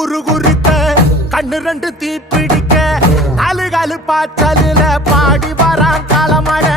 குரு குருக்க கண்ணு ரெண்டு தீ பிடிக்க நாலு காலு பாய்ச்சலில பாடி வரான் காலமட